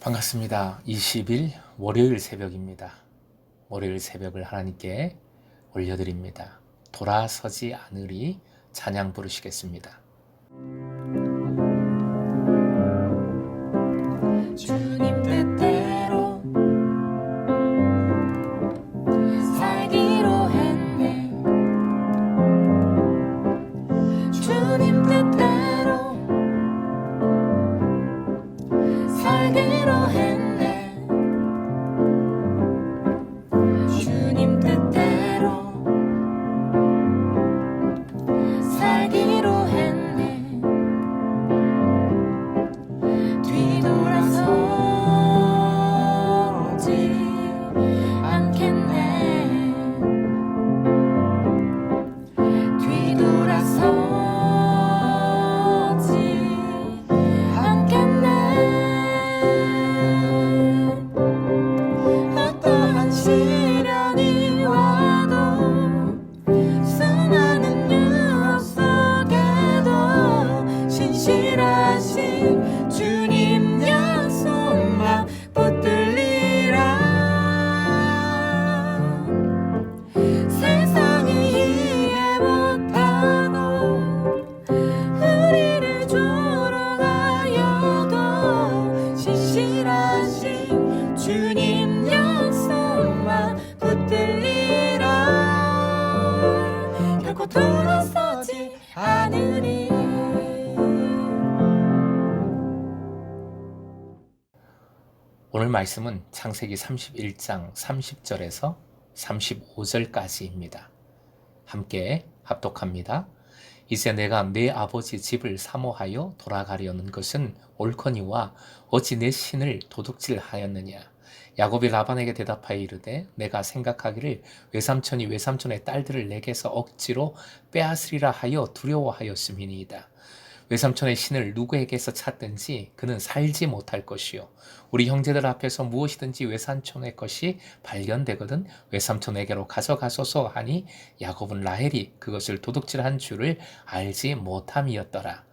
반갑습니다. 20일 월요일 새벽입니다. 월요일 새벽을 하나님께 올려드립니다. 돌아서지 않으리 찬양 부르시겠습니다. 주님 뜻대로 살기로 했네. 주님 뜻대로 살기로 했네. 주님 뜻대로 살기로 했네. 뒤돌아서지 않겠네. 뒤돌아서지 않겠네. 어떠한 시련이 와도 수많은 유혹 속에도 신실하신 주님 약속만 붙들리라. 세상이 이해 못하고 우리를 조롱하여도 신실하신 주님 약속만 붙들리라. 결코 돌아서지 않으리. 오늘 말씀은 창세기 31장 30절에서 35절까지입니다. 함께 합독합니다. 이제 내가 내 아버지 집을 사모하여 돌아가려는 것은 옳거니와 어찌 내 신을 도둑질하였느냐. 야곱이 라반에게 대답하여 이르되 내가 생각하기를 외삼촌이 외삼촌의 딸들을 내게서 억지로 빼앗으리라 하여 두려워하였음이니이다. 외삼촌의 신을 누구에게서 찾든지 그는 살지 못할 것이요 우리 형제들 앞에서 무엇이든지 외삼촌의 것이 발견되거든 외삼촌에게로 가져가소서 하니 야곱은 라헬이 그것을 도둑질한 줄을 알지 못함이었더라.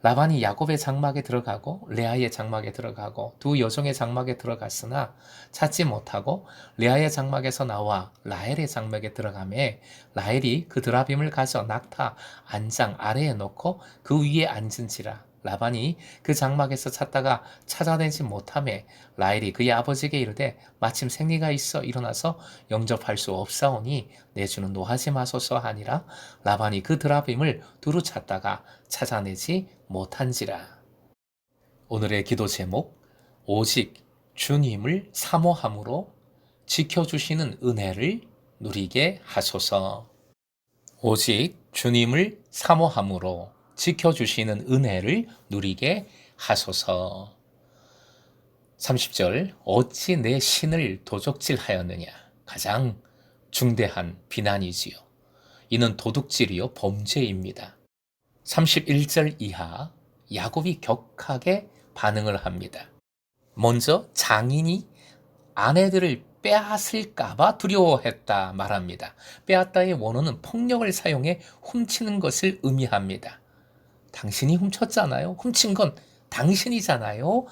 라반이 야곱의 장막에 들어가고 레아의 장막에 들어가고 두 여종의 장막에 들어갔으나 찾지 못하고 레아의 장막에서 나와 라헬의 장막에 들어가매 라헬이 그 드라빔을 가져 낙타 안장 아래에 놓고 그 위에 앉은지라. 라반이 그 장막에서 찾다가 찾아내지 못하매 라헬이 그의 아버지에게 이르되 마침 생리가 있어 일어나서 영접할 수 없사오니 내 주는 노하지 마소서 하니라. 라반이 그 드라빔을 두루 찾다가 찾아내지 못한지라. 오늘의 기도 제목, 오직 주님을 사모함으로 지켜주시는 은혜를 누리게 하소서. 오직 주님을 사모함으로 지켜주시는 은혜를 누리게 하소서. 30절, 어찌 내 신을 도둑질하였느냐. 가장 중대한 비난이지요. 이는 도둑질이요 범죄입니다. 31절 이하, 야곱이 격하게 반응을 합니다. 먼저 장인이 아내들을 빼앗을까봐 두려워했다 말합니다. 빼앗다의 원어는 폭력을 사용해 훔치는 것을 의미합니다. 당신이 훔쳤잖아요. 훔친 건 당신이잖아요.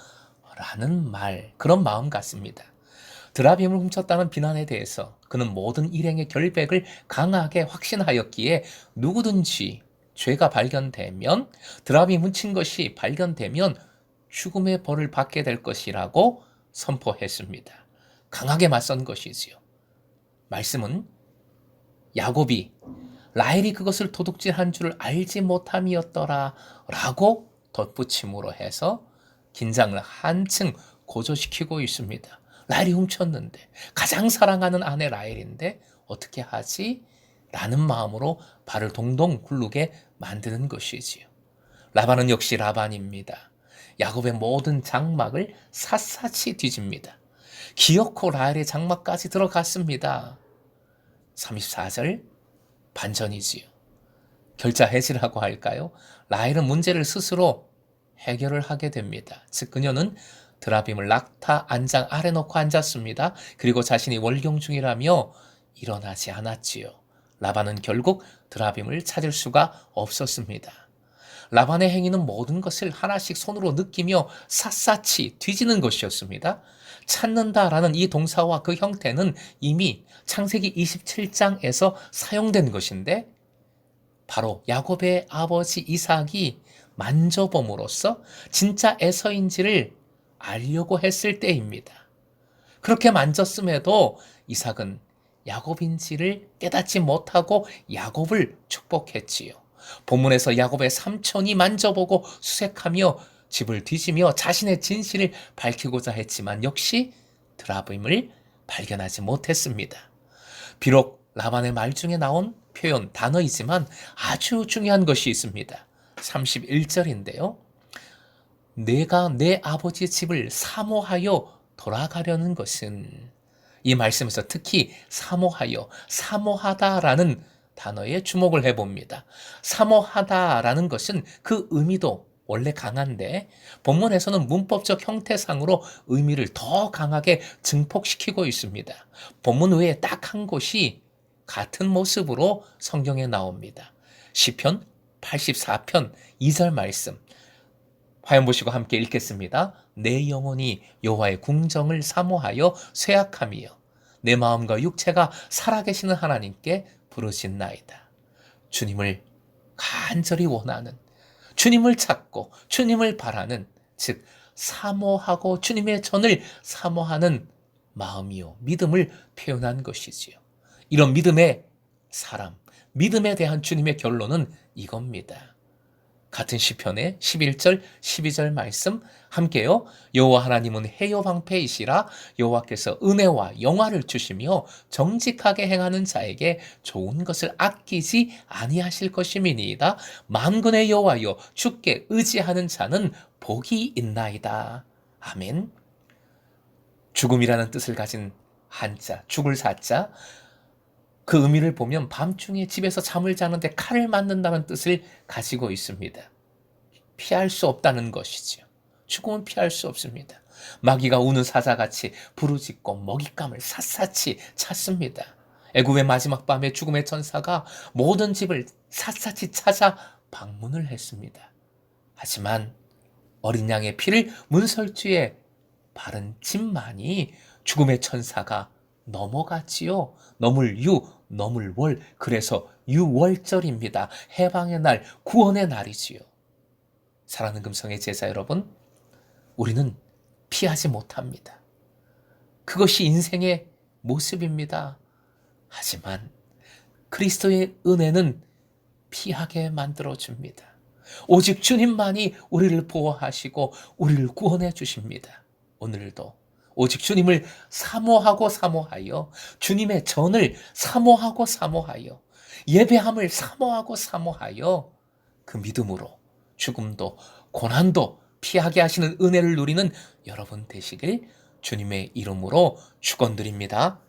라는 말, 그런 마음 같습니다. 드라빔을 훔쳤다는 비난에 대해서 그는 모든 일행의 결백을 강하게 확신하였기에 누구든지 죄가 발견되면, 드라빔 훔친 것이 발견되면 죽음의 벌을 받게 될 것이라고 선포했습니다. 강하게 맞선 것이지요. 말씀은 야곱이 라헬이 그것을 도둑질한 줄 알지 못함이었더라 라고 덧붙임으로 해서 긴장을 한층 고조시키고 있습니다. 라헬이 훔쳤는데, 가장 사랑하는 아내 라헬인데 어떻게 하지? 라는 마음으로 발을 동동 굴르게 만드는 것이지요. 라반은 역시 라반입니다. 야곱의 모든 장막을 샅샅이 뒤집니다. 기어코 라헬의 장막까지 들어갔습니다. 34절 반전이지요. 결자해지라고 할까요? 라헬은 문제를 스스로 해결을 하게 됩니다. 즉 그녀는 드라빔을 낙타 안장 아래 놓고 앉았습니다. 그리고 자신이 월경 중이라며 일어나지 않았지요. 라반은 결국 드라빔을 찾을 수가 없었습니다. 라반의 행위는 모든 것을 하나씩 손으로 느끼며 샅샅이 뒤지는 것이었습니다. 찾는다라는 이 동사와 그 형태는 이미 창세기 27장에서 사용된 것인데 바로 야곱의 아버지 이삭이 만져봄으로써 진짜 에서인지를 알려고 했을 때입니다. 그렇게 만졌음에도 이삭은 야곱인지를 깨닫지 못하고 야곱을 축복했지요. 본문에서 야곱의 삼촌이 만져보고 수색하며 집을 뒤지며 자신의 진실을 밝히고자 했지만 역시 드라빔을 발견하지 못했습니다. 비록 라반의 말 중에 나온 표현, 단어이지만 아주 중요한 것이 있습니다. 31절인데요. 내가 내 아버지 집을 사모하여 돌아가려는 것은, 이 말씀에서 특히 사모하여, 사모하다라는 단어에 주목을 해봅니다. 사모하다라는 것은 그 의미도 원래 강한데 본문에서는 문법적 형태상으로 의미를 더 강하게 증폭시키고 있습니다. 본문 외에 딱 한 곳이 같은 모습으로 성경에 나옵니다. 시편 84편 2절 말씀, 화면 보시고 함께 읽겠습니다. 내 영혼이 여호와의 궁정을 사모하여 쇠약하며 내 마음과 육체가 살아계시는 하나님께 부르짖나이다. 주님을 간절히 원하는, 주님을 찾고 주님을 바라는, 즉 사모하고 주님의 전을 사모하는 마음이요 믿음을 표현한 것이지요. 이런 믿음의 사람, 믿음에 대한 주님의 결론은 이겁니다. 같은 시편의 11절, 12절 말씀 함께요. 여호와 하나님은 해요 방패이시라. 여호와께서 은혜와 영화를 주시며 정직하게 행하는 자에게 좋은 것을 아끼지 아니하실 것임이니이다. 만군의 여호와여, 주께 의지하는 자는 복이 있나이다. 아멘. 죽음이라는 뜻을 가진 한자, 죽을 사자, 그 의미를 보면 밤중에 집에서 잠을 자는데 칼을 맞는다는 뜻을 가지고 있습니다. 피할 수 없다는 것이죠. 죽음은 피할 수 없습니다. 마귀가 우는 사자같이 부르짖고 먹잇감을 샅샅이 찾습니다. 애굽의 마지막 밤에 죽음의 천사가 모든 집을 샅샅이 찾아 방문을 했습니다. 하지만 어린 양의 피를 문설주에 바른 집만이 죽음의 천사가 넘어갔지요. 넘을 유, 넘을 월, 그래서 유월절입니다. 해방의 날, 구원의 날이지요. 사랑하는 금성의 제자 여러분, 우리는 피하지 못합니다. 그것이 인생의 모습입니다. 하지만 그리스도의 은혜는 피하게 만들어줍니다. 오직 주님만이 우리를 보호하시고 우리를 구원해 주십니다. 오늘도 오직 주님을 사모하고 사모하여, 주님의 전을 사모하고 사모하여, 예배함을 사모하고 사모하여 그 믿음으로 죽음도 고난도 피하게 하시는 은혜를 누리는 여러분 되시길 주님의 이름으로 축원드립니다.